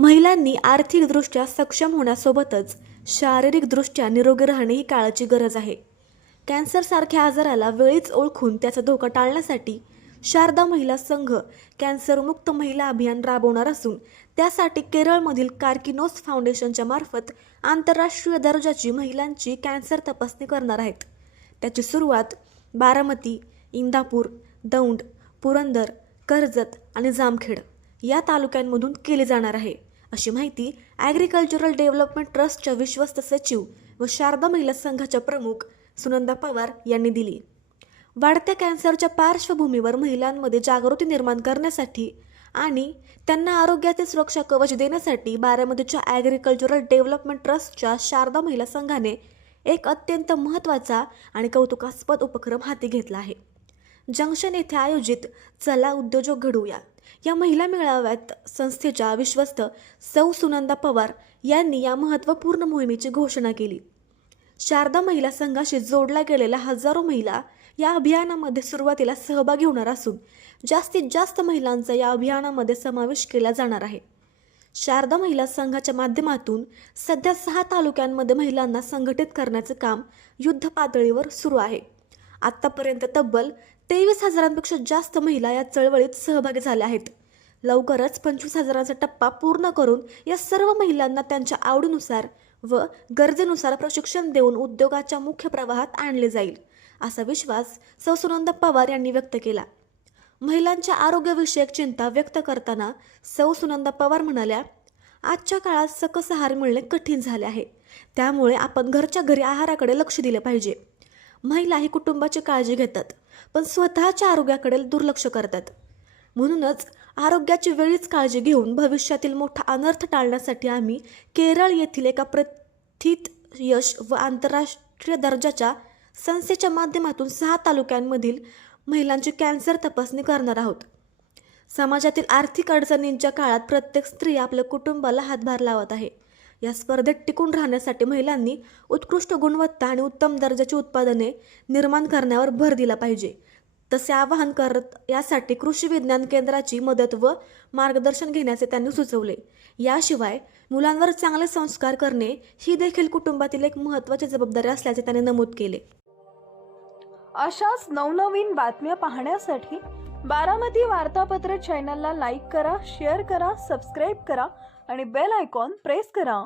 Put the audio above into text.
महिलांनी आर्थिकदृष्ट्या सक्षम होण्यासोबतच शारीरिकदृष्ट्या निरोगी राहणे ही काळाची गरज आहे. कॅन्सरसारख्या आजाराला वेळीच ओळखून त्याचा धोका टाळण्यासाठी शारदा महिला संघ कॅन्सरमुक्त महिला अभियान राबवणार असून त्यासाठी केरळमधील कार्किनोस फाउंडेशनच्या मार्फत आंतरराष्ट्रीय दर्जाची महिलांची कॅन्सर तपासणी करणार आहेत. त्याची सुरुवात बारामती, इंदापूर, दौंड, पुरंदर, कर्जत आणि जामखेड या तालुक्यांमधून केली जाणार आहे, अशी माहिती ॲग्रिकल्चरल डेव्हलपमेंट ट्रस्टच्या विश्वस्त सचिव व शारदा महिला संघाच्या प्रमुख सुनंदा पवार यांनी दिली. वाढत्या कॅन्सरच्या पार्श्वभूमीवर महिलांमध्ये जागृती निर्माण करण्यासाठी आणि त्यांना आरोग्याचे सुरक्षा कवच देण्यासाठी बारामतीच्या ॲग्रिकल्चरल डेव्हलपमेंट ट्रस्टच्या शारदा महिला संघाने एक अत्यंत महत्त्वाचा आणि कौतुकास्पद उपक्रम हाती घेतला आहे. जंक्शन येथे आयोजित चला उद्योजक घडवूया या महिला मेळाव्यात संस्थेच्या विश्वस्त सौ सुनंदा पवार यांनी या महत्त्वपूर्ण मोहिमेची घोषणा केली. शारदा महिला संघाशी जोडल्या गेलेल्या हजारो महिला या अभियानामध्ये सुरुवातीला सहभागी होणार असून जास्तीत जास्त महिलांचा या अभियानामध्ये समावेश केला जाणार आहे. शारदा महिला संघाच्या माध्यमातून सध्या 6 तालुक्यांमध्ये महिलांना संघटित करण्याचे काम युद्ध पातळीवर सुरू आहे. आत्तापर्यंत तब्बल 23,000पेक्षा जास्त महिला या चळवळीत सहभागी झाल्या आहेत. लवकरच 25,000चा टप्पा पूर्ण करून या सर्व महिलांना त्यांच्या आवडीनुसार व गरजेनुसार प्रशिक्षण देऊन उद्योगाच्या मुख्य प्रवाहात आणले जाईल, असा विश्वास सौ सुनंदा पवार यांनी व्यक्त केला. महिलांच्या आरोग्यविषयक चिंता व्यक्त करताना सौ सुनंदा पवार म्हणाल्या, आजच्या काळात सकस आहार मिळणे कठीण झाले आहे. त्यामुळे आपण घरच्या घरी आहाराकडे लक्ष दिले पाहिजे. महिला ही कुटुंबाची काळजी घेतात, पण स्वतःच्या आरोग्याकडे दुर्लक्ष करतात. म्हणूनच आरोग्याची वेळीच काळजी घेऊन भविष्यातील मोठा अनर्थ टाळण्यासाठी आम्ही केरळ येथील एका प्रथित यश व आंतरराष्ट्रीय दर्जाच्या संस्थेच्या माध्यमातून 6 तालुक्यांमधील महिलांची कॅन्सर तपासणी करणार आहोत. समाजातील आर्थिक अडचणींच्या काळात प्रत्येक स्त्री आपल्या कुटुंबाला हातभार लावत आहे. या स्पर्धेत टिकून राहण्यासाठी महिलांनी उत्कृष्ट गुणवत्ता आणि उत्तम दर्जाची उत्पादने निर्माण करण्यावर भर दिला पाहिजे, तसे आवाहन करत यासाठी कृषी विज्ञान केंद्राची मदत व मार्गदर्शन घेण्याचे त्यांनी सुचवले. याशिवाय मुलांवर चांगले संस्कार करणे ही देखील कुटुंबातील एक महत्त्वाची जबाबदारी असल्याचे त्यांनी नमूद केले. अशाच नवनवीन बातम्या पाहण्यासाठी बारामती वार्तापत्र चॅनलला लाईक करा, शेअर करा, सबस्क्राईब करा आणि बेल आयकॉन प्रेस करा.